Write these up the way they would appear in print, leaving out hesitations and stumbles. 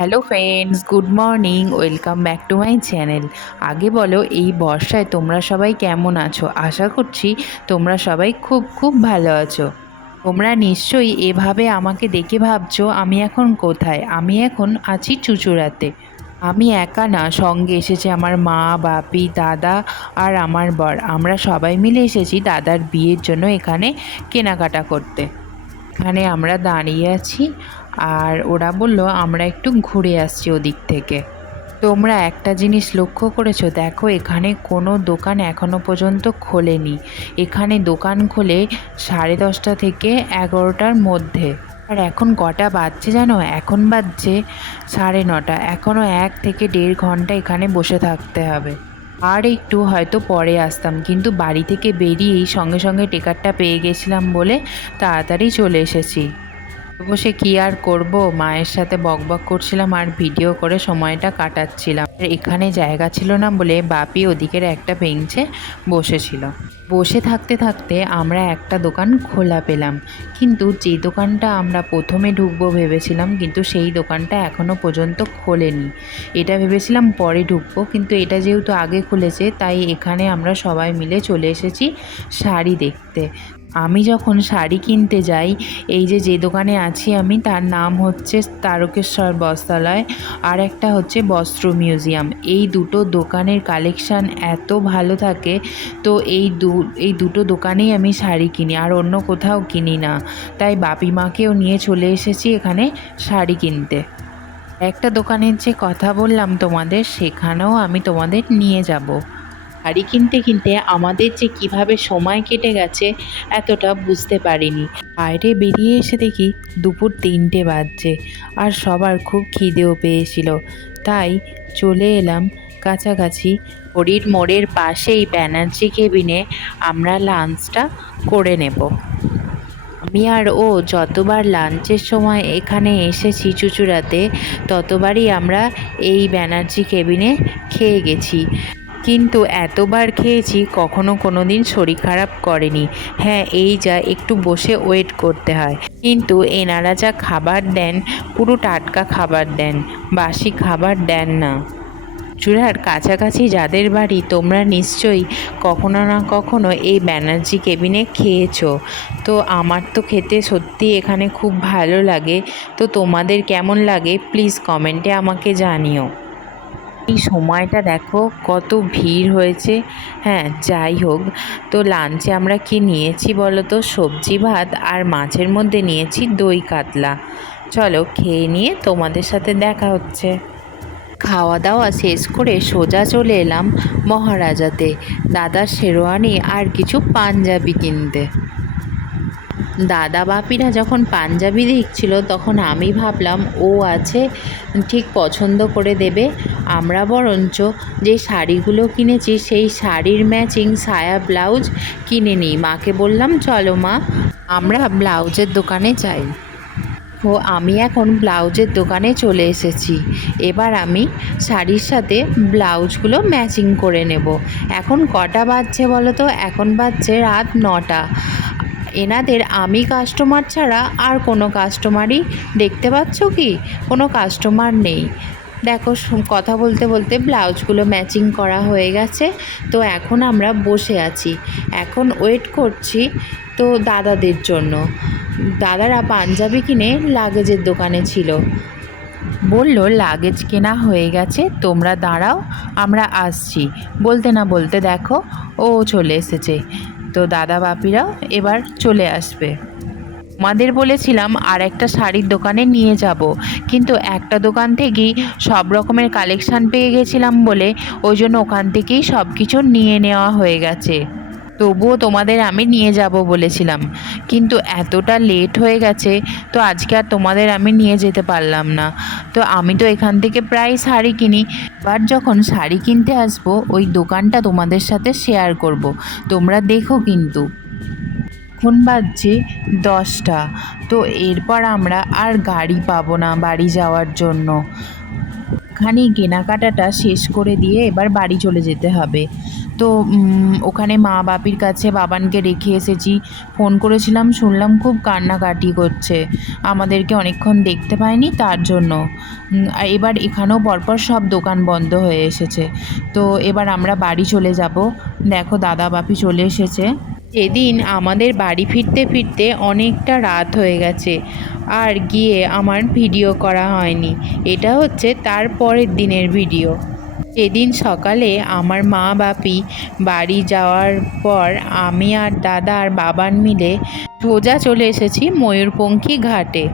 Hello friends, good morning. Welcome back to my channel. আগে বলো, এই বর্ষায় তোমরা সবাই কেমন আছো? আশা করছি তোমরা সবাই খুব খুব ভালো আছো। তোমরা নিশ্চয়ই এভাবে আমাকে দেখে ভাবছো আমি এখন কোথায়। আমি এখন আছি চুঁচুড়াতে। আমি একা না, সঙ্গে এসেছে আমার মা, বাপি, দাদা আর আমার বর। আমরা সবাই মিলে এসেছি দাদার বিয়ের জন্য এখানে কেনাকাটা করতে। এখানে আমরা দাঁড়িয়ে আছি আর ওরা বলল আমরা একটু ঘুরে আসছি ওদিক থেকে। তোমরা একটা জিনিস লক্ষ্য করেছো? দেখো, এখানে কোনো দোকান এখনো পর্যন্ত খোলেনি। এখানে দোকান খোলে 10:30 থেকে 11টার মধ্যে। আর এখন কটা বাজছে জানো? এখন বাজছে 9:30। এখনও 1 থেকে 1.5 ঘন্টা এখানে বসে থাকতে হবে। আর একটু হয়তো পরে আসতাম, কিন্তু বাড়ি থেকে বেরিয়েই সঙ্গে সঙ্গে টিকিটটা পেয়ে গেছিলাম বলে তাড়াতাড়ি চলে এসেছি। বসে কি আর করব, মায়ের সাথে বকবক করছিলাম আর ভিডিও করে সময়টা কাটাচ্ছিলাম। আর এখানে জায়গা ছিল না বলে বাপি ওদিকের একটা বেঞ্চে বসেছিল। বসে থাকতে থাকতে আমরা একটা দোকান খোলা পেলাম, কিন্তু যে দোকানটা আমরা প্রথমে ঢুকবো ভেবেছিলাম, কিন্তু সেই দোকানটা এখনও পর্যন্ত খোলেনি। এটা ভেবেছিলাম পরে ঢুকবো, কিন্তু এটা যেহেতু আগে খুলেছে তাই এখানে আমরা সবাই মিলে চলে এসেছি শাড়ি দেখতে। আমি যখন শাড়ি কিনতে যাই, এই যে দোকানে আছি আমি, তার নাম হচ্ছে তারকেশ্বর বস্ত্রালয়, আর একটা হচ্ছে বস্ত্র মিউজিয়াম। এই দুটো দোকানের কালেকশান এত ভালো থাকে, তো এই দুটো দোকানেই আমি শাড়ি কিনি, আর অন্য কোথাও কিনি না। তাই বাপি মাকেও নিয়ে চলে এসেছি এখানে শাড়ি কিনতে। একটা দোকানের যে কথা বললাম তোমাদের, সেখানেও আমি তোমাদের নিয়ে যাব। শাড়ি কিনতে কিনতে আমাদের যে কিভাবে সময় কেটে গেছে এতটা বুঝতে পারিনি। বাইরে বেরিয়ে এসে দেখি দুপুর 3টে বাজছে, আর সবার খুব খিদেও পেয়েছিল। তাই চলে এলাম কাছাকাছি হরির মোড়ের পাশেই ব্যানার্জি কেবিনে আমরা লাঞ্চটা করে নেব। আমি আর ও যতবার লাঞ্চের সময় এখানে এসেছি চুঁচুড়াতে, ততবারই আমরা এই ব্যানার্জি কেবিনে খেয়ে গেছি। কিন্তু এতবার খেয়েছি, কখনো কোনো দিন শরীর খারাপ করেনি। হ্যাঁ, এই যা একটু বসে ওয়েট করতে হয়, কিন্তু এনারা যা খাবার দেন পুরো টাটকা খাবার দেন, বাসি খাবার দেন না। চুড়ার কাছাকাছি যাদের বাড়ি, তোমরা নিশ্চয়ই কখনো না কখনো এই ব্যানার্জি কেবিনে খেয়েছো। তো আমার তো খেতে সত্যি এখানে খুব ভালো লাগে। তো তোমাদের কেমন লাগে প্লিজ কমেন্টে আমাকে জানিও। এই সময়টা দেখো কত ভিড় হয়েছে। হ্যাঁ, যাই হোক, তো লাঞ্চে আমরা কি নিয়েছি বলো তো? সবজি ভাত আর মাছের মধ্যে নিয়েছি দই কাতলা। চলো খেয়ে নিয়ে তোমাদের সাথে দেখা হচ্ছে। খাওয়া দাওয়া শেষ করে সোজা চলে এলাম মহারাজাতে দাদার শেরওয়ানি আর কিছু পাঞ্জাবি কিনতে। দাদা বাপিরা যখন পাঞ্জাবি দেখছিল, তখন আমি ভাবলাম ও আছে, ঠিক পছন্দ করে দেবে। আমরা বরঞ্চ যে শাড়িগুলো কিনেছি সেই শাড়ির ম্যাচিং সায়া ব্লাউজ কিনে নিই। মাকে বললাম চলো মা, আমরা ব্লাউজের দোকানে যাই। ও আমি এখন ব্লাউজের দোকানে চলে এসেছি। এবার আমি শাড়ির সাথে ব্লাউজগুলো ম্যাচিং করে নেব। এখন কটা বাজছে বলো তো? এখন বাজছে রাত 9টা। এনাদের আমি কাস্টমার ছাড়া আর কোনো কাস্টমারই দেখতে পাচ্ছ কি? কোনো কাস্টমার নেই। দেখো, কথা বলতে বলতে ব্লাউজগুলো ম্যাচিং করা হয়ে গেছে। তো এখন আমরা বসে আছি, এখন ওয়েট করছি তো দাদাদের জন্য। দাদারা পাঞ্জাবি কিনে লাগেজের দোকানে ছিল। বলল লাগেজ কেনা হয়ে গেছে, তোমরা দাঁড়াও আমরা আসছি। বলতে না বলতে দেখো ও চলে এসেছে। তো দাদা বাপিরাও এবার চলে আসবে। আমাদের বলেছিলাম আর একটা শাড়ির দোকানে নিয়ে যাব, কিন্তু একটা দোকান থেকেই সব রকমের কালেকশান পেয়ে গেছিলাম বলে ওই জন্য ওখান থেকেই সব কিছু নিয়ে নেওয়া হয়ে গেছে। তবুও তোমাদের আমি নিয়ে যাব বলেছিলাম, কিন্তু এতটা লেট হয়ে গেছে, তো আজকে আর তোমাদের আমি নিয়ে যেতে পারলাম না। তো আমি তো এখান থেকে প্রায় শাড়ি কিনি। এবার যখন শাড়ি কিনতে আসবো, ওই দোকানটা তোমাদের সাথে শেয়ার করব, তোমরা দেখো কিন্তু। এখন বাজছে 10টা। তো এরপর আমরা আর গাড়ি পাবো না বাড়ি যাওয়ার জন্য। এখানেই কেনাকাটাটা শেষ করে দিয়ে এবার বাড়ি চলে যেতে হবে। তো ওখানে মা বাপির কাছে বাবানকে রেখে এসেছি। ফোন করেছিলাম, শুনলাম খুব কান্নাকাটি করছে, আমাদেরকে অনেকক্ষণ দেখতে পায়নি তার জন্য। আর এবার এখানেও পরপর সব দোকান বন্ধ হয়ে এসেছে। তো এবার আমরা বাড়ি চলে যাব। দেখো দাদা বাপি চলে এসেছে। এদিন আমাদের বাড়ি ফিরতে ফিরতে অনেকটা রাত হয়ে গেছে, আর গিয়ে আমার ভিডিও করা হয়নি। এটা হচ্ছে তার পরের দিনের ভিডিও। সেদিন সকালে আমার মা বাপি বাড়ি যাওয়ার পর আমি আর দাদা আর বাবান মিলে সোজা চলে এসেছি ময়ূরপঙ্খী ঘাটে।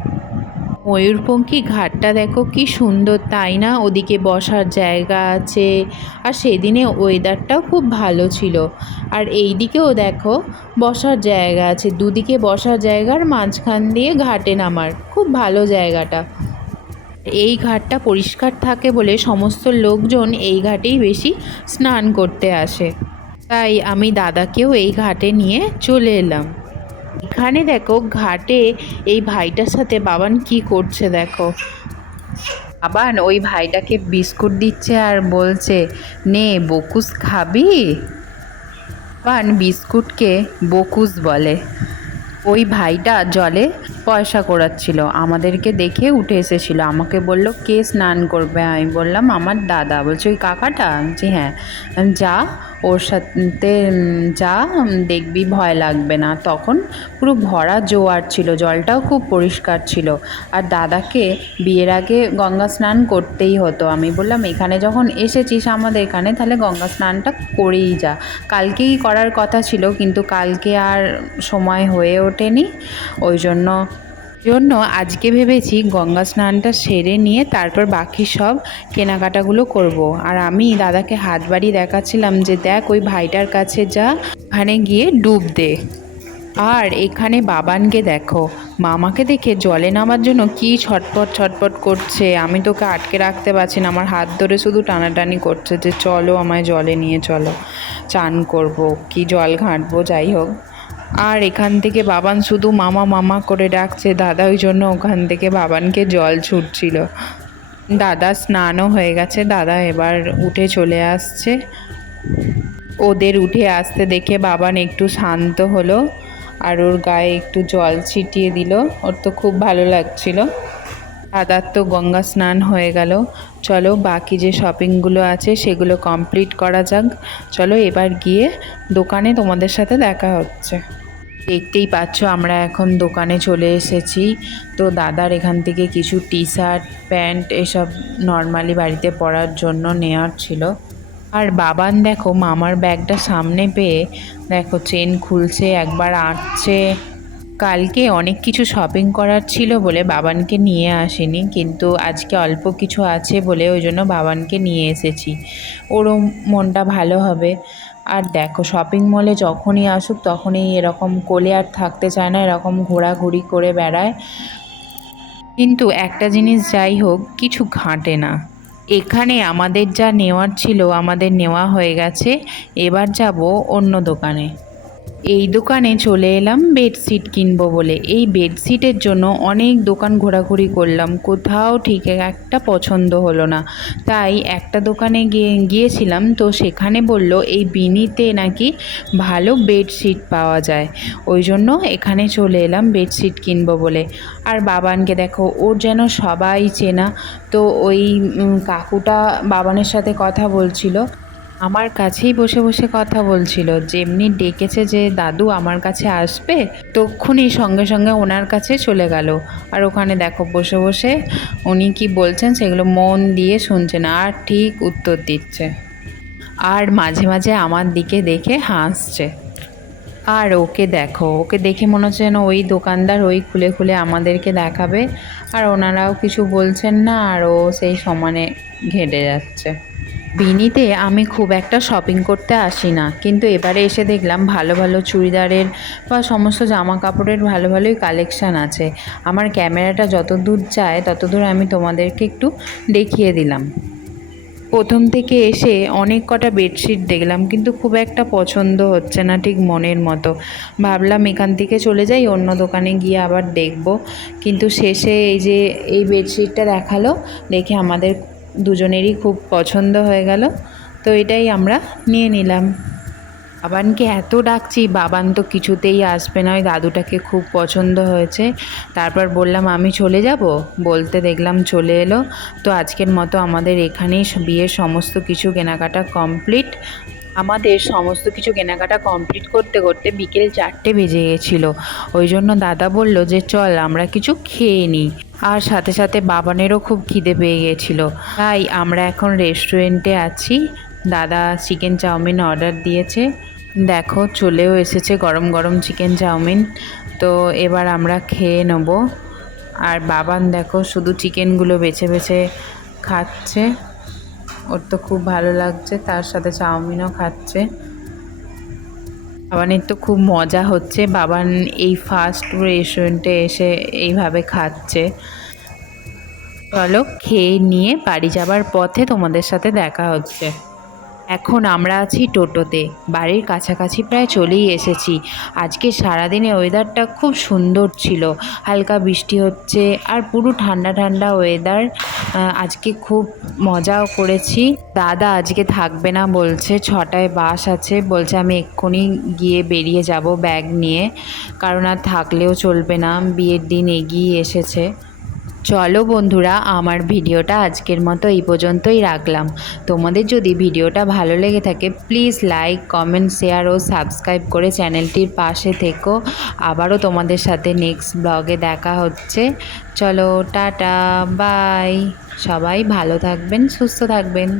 ময়ূরপঙ্খী ঘাটটা দেখো কি সুন্দর, তাই না? ওদিকে বসার জায়গা আছে, আর সেদিনে ওয়েদারটাও খুব ভালো ছিল। আর এই দিকেও দেখো বসার জায়গা আছে, দুদিকে বসার জায়গার মাঝখান দিয়ে ঘাটে নামার, খুব ভালো জায়গাটা। এই ঘাটটা পরিষ্কার থাকে বলে সমস্ত লোকজন এই ঘাটেই বেশি স্নান করতে আসে। তাই আমি দাদাকেও এই ঘাটে নিয়ে চলে এলাম। এখানে দেখো ঘাটে এই ভাইটার সাথে বাবান কি করছে দেখো। বাবান ওই ভাইটাকে বিস্কুট দিচ্ছে আর বলছে, নে বকুস খাবি। বাবান বিস্কুটকে বকুস বলে। ওই ভাইটা জলে পয়সা কোড়াচ্ছিল, আমাদেরকে দেখে উঠে এসেছিল, আমাকে বলল কে স্নান করবে। আমি বললাম আমার দাদা। বলছে ওই কাকাটা? যে হ্যাঁ। যা ওর সাথে যা, দেখবি ভয় লাগবে না। তখন পুরো ভরা জোয়ার ছিল, জলটাও খুব পরিষ্কার ছিল। আর দাদাকে বিয়ের আগে গঙ্গা স্নান করতেই হতো। আমি বললাম এখানে যখন এসেছিস আমাদের এখানে, তাহলে গঙ্গা স্নানটা করেই যা। কালকেই করার কথা ছিল, কিন্তু কালকে আর সময় হয়ে ওঠেনি। ওই জন্য আজকে ভেবেছি গঙ্গা স্নানটা সেরে নিয়ে তারপর বাকি সব কেনাকাটাগুলো করব। আর আমি দাদাকে হাত বাড়িয়ে দেখাচ্ছিলাম যে দেখ ওই ভাইটার কাছে যা, ওখানে গিয়ে ডুব দে। আর এখানে বাবানকে দেখো, মামাকে দেখে জলে নামার জন্য কি ছটপট ছটপট করছে। আমি তোকে আটকে রাখতে পারছি না, আমার হাত ধরে শুধু টানাটানি করছে যে চলো আমায় জলে নিয়ে চলো, চান করব কি জল ঘাঁটবো, যাই হোক। আর এখান থেকে বাবান শুধু মামা মামা করে ডাকছে, দাদা ওই জন্য ওখান থেকে বাবানকে জল ছুটছিল। দাদা স্নানও হয়ে গেছে, দাদা এবার উঠে চলে আসছে। ওদের উঠে আসতে দেখে বাবান একটু শান্ত হলো, আর ওর গায়ে একটু জল ছিটিয়ে দিল। ওর তো খুব ভালো লাগছিল। দাদার তো গঙ্গা স্নান হয়ে গেল। চলো বাকি যে শপিংগুলো আছে সেগুলো কমপ্লিট করা যাক। চলো এবার গিয়ে দোকানে তোমাদের সাথে দেখা হচ্ছে। দেখতেই পাচ্ছ আমরা এখন দোকানে চলে এসেছি। তো দাদার এখান থেকে কিছু টি শার্ট প্যান্ট এসব নর্মালি বাড়িতে পরার জন্য নেওয়ার ছিল। আর বাবান দেখো মামার ব্যাগটা সামনে পেয়ে দেখো চেন খুলছে, একবার আঁটছে। কালকে অনেক কিছু শপিং করার ছিল বলে বাবানকে নিয়ে আসিনি, কিন্তু আজকে অল্প কিছু আছে বলে ওই জন্য বাবানকে নিয়ে এসেছি, ওরও মনটা ভালো হবে। আর দেখো শপিং মলে যখনই আসুক তখনই এরকম কোলে আর থাকতে চায় না, এরকম ঘোরাঘুরি করে বেড়ায়। কিন্তু একটা জিনিস যাই হোক কিছু ঘাঁটে না। এখানে আমাদের যা নেওয়ার ছিল আমাদের নেওয়া হয়ে গেছে। এবার যাব অন্য দোকানে। এই দোকানে চলে এলাম বেডশিট কিনবো বলে। এই বেডশিটের জন্য অনেক দোকান ঘোরাঘুরি করলাম, কোথাও ঠিক একটা পছন্দ হলো না। তাই একটা দোকানে গিয়েছিলাম, তো সেখানে বলল এই বিনিতে নাকি ভালো বেডশিট পাওয়া যায়। ওই জন্য এখানে চলে এলাম বেডশিট কিনবো বলে। আর বাবানকে দেখো, ওর যেন সবাই চেনা। তো ওই কাকুটা বাবানের সাথে কথা বলছিল, আমার কাছেই বসে বসে কথা বলছিল। যেমনি ডেকেছে যে দাদু আমার কাছে আসবে, তক্ষুনি সঙ্গে সঙ্গে ওনার কাছে চলে গেল। আর ওখানে দেখো বসে বসে উনি কি বলছেন সেগুলো মন দিয়ে শুনছেন আর ঠিক উত্তর দিচ্ছে। আর মাঝে মাঝে আমার দিকে দেখে হাসছে। আর ওকে দেখো, ওকে দেখে মনে হচ্ছে যেন ওই দোকানদার ওই খুলে খুলে আমাদেরকে দেখাবে। আর ওনারাও কিছু বলছেন না, আর ও সেই সমানে ঘেঁটে যাচ্ছে। বিনিতে আমি খুব একটা শপিং করতে আসি না, কিন্তু এবারে এসে দেখলাম ভালো ভালো চুড়িদারের বা সমস্ত জামা কাপড়ের ভালো ভালোই কালেকশান আছে। আমার ক্যামেরাটা যত দূর যায় তত দূর আমি তোমাদেরকে একটু দেখিয়ে দিলাম। প্রথম থেকে এসে অনেক কটা বেডশিট দেখলাম, কিন্তু খুব একটা পছন্দ হচ্ছে না ঠিক মনের মতো। ভাবলাম এখান থেকে চলে যাই, অন্য দোকানে গিয়ে আবার দেখব। কিন্তু শেষে এই যে এই বেডশিটটা দেখালো, দেখে আমাদের দুজনেরই খুব পছন্দ হয়ে গেল। তো এটাই আমরা নিয়ে নিলাম। বাবানকে এত ডাকছি, বাবান তো কিছুতেই আসবে না। ওই দাদুটাকে খুব পছন্দ হয়েছে। তারপর বললাম আমি চলে যাব, বলতে দেখলাম চলে এলো। তো আজকের মতো আমাদের এখানেই বিয়ের সমস্ত কিছু কেনাকাটা কমপ্লিট। আমাদের সমস্ত কিছু কেনাকাটা কমপ্লিট করতে করতে বিকেল 4টে বেজে গেছিলো। ওই জন্য দাদা বলল যে চল আমরা কিছু খেয়ে নিই। আর সাথে সাথে বাবানেরও খুব খিদে পেয়ে গেছিলো, তাই আমরা এখন রেস্টুরেন্টে আছি। দাদা চিকেন চাউমিন অর্ডার দিয়েছে, দেখো চলেও এসেছে গরম গরম চিকেন চাউমিন। তো এবার আমরা খেয়ে নেব। আর বাবান দেখো শুধু চিকেনগুলো বেছে বেছে খাচ্ছে, ওর তো খুব ভালো লাগছে, তার সাথে চাউমিনও খাচ্ছে। বাবানের তো খুব মজা হচ্ছে, বাবান এই ফার্স্ট রেস্টুরেন্টে এসে এইভাবে খাচ্ছে। চলো খেয়ে নিয়ে বাড়ি যাবার পথে তোমাদের সাথে দেখা হচ্ছে। এখন আমরা আছি টোটোতে, বাড়ির কাছাকাছি প্রায় চলেই এসেছি। আজকে সারাদিনে ওয়েদারটা খুব সুন্দর ছিল, হালকা বৃষ্টি হচ্ছে আর পুরো ঠান্ডা ঠান্ডা ওয়েদার। আজকে খুব মজাও করেছি। দাদা আজকে থাকবে না বলছে, 6টায় বাস আছে, বলছে আমি এক্ষুনি গিয়ে বেরিয়ে যাব ব্যাগ নিয়ে, কারণ আর থাকলেও চলবে না, বিয়ের দিন এগিয়ে এসেছে। চলো বন্ধুরা, আমার ভিডিওটা আজকের মতো এই পর্যন্তই রাখলাম। তোমাদের যদি ভিডিওটা ভালো লেগে থাকে প্লিজ লাইক কমেন্ট শেয়ার ও সাবস্ক্রাইব করে চ্যানেলটির পাশে থেকো। আবারও তোমাদের সাথে নেক্সট ব্লগে দেখা হচ্ছে। চলো টাটা, বাই। সবাই ভালো থাকবেন, সুস্থ থাকবেন।